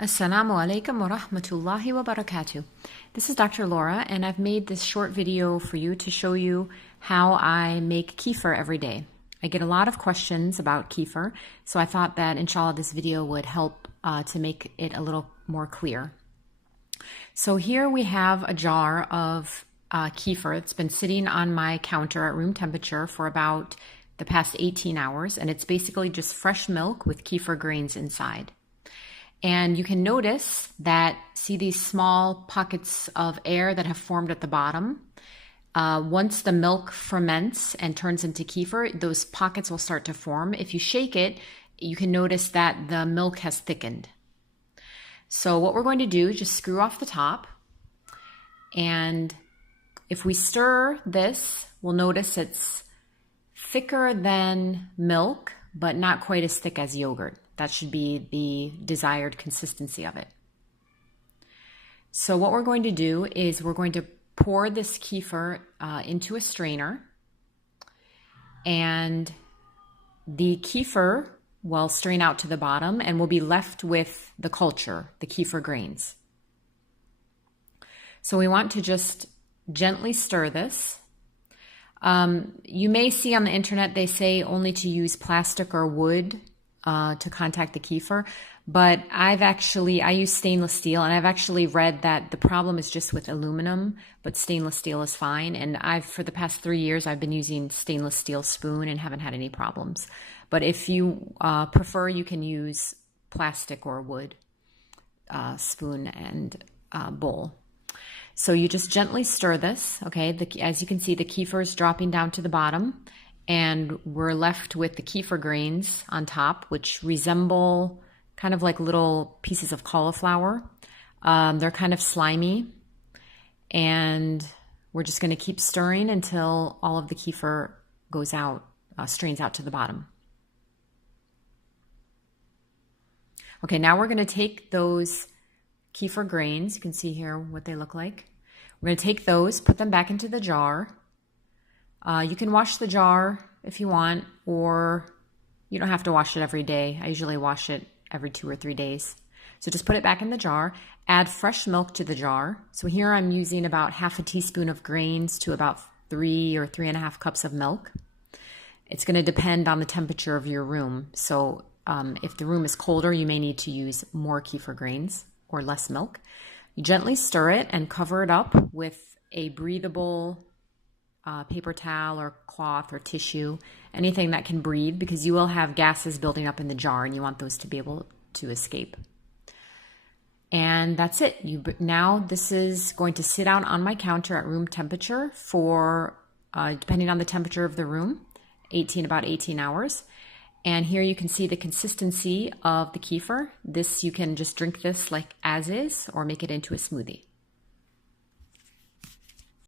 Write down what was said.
Assalamu alaikum wa rahmatullahi wa barakatuh. This is Dr. Laura, and I've made this short video for you to show you how I make kefir every day. I get a lot of questions about kefir, so I thought that inshallah this video would help to make it a little more clear. So here we have a jar of kefir. It's been sitting on my counter at room temperature for about the past 18 hours, and it's basically just fresh milk with kefir grains inside. And you can notice that, see these small pockets of air that have formed at the bottom? Once the milk ferments and turns into kefir, those pockets will start to form. If you shake it, you can notice that the milk has thickened. So what we're going to do is just screw off the top. And if we stir this, we'll notice it's thicker than milk, but not quite as thick as yogurt. That should be the desired consistency of it. So what we're going to do is we're going to pour this kefir into a strainer, and the kefir will strain out to the bottom, and we'll be left with the culture, the kefir grains. So we want to just gently stir this. You may see on the internet they say only to use plastic or wood to contact the kefir, but I use stainless steel, and I've actually read that the problem is just with aluminum, but stainless steel is fine. And for the past 3 years, I've been using stainless steel spoon and haven't had any problems. But if you prefer, you can use plastic or wood spoon and bowl. So you just gently stir this, okay? As you can see, the kefir is dropping down to the bottom, and we're left with the kefir grains on top, which resemble kind of like little pieces of cauliflower. They're kind of slimy, and we're just going to keep stirring until all of the kefir goes out, strains out to the bottom. Okay, now we're going to take those kefir grains. You can see here what they look like. We're going to take those, put them back into the jar. You can wash the jar if you want, or you don't have to wash it every day. I usually wash it every 2 or 3 days. So just put it back in the jar, add fresh milk to the jar. So here I'm using about half a teaspoon of grains to about 3 or 3.5 cups of milk. It's going to depend on the temperature of your room. So if the room is colder, you may need to use more kefir grains or less milk. You gently stir it and cover it up with a breathable paper towel or cloth or tissue, anything that can breathe, because you will have gases building up in the jar and you want those to be able to escape. And that's it. Now this is going to sit out on my counter at room temperature for, depending on the temperature of the room, about 18 hours. And here you can see the consistency of the kefir. You can just drink this like as is or make it into a smoothie.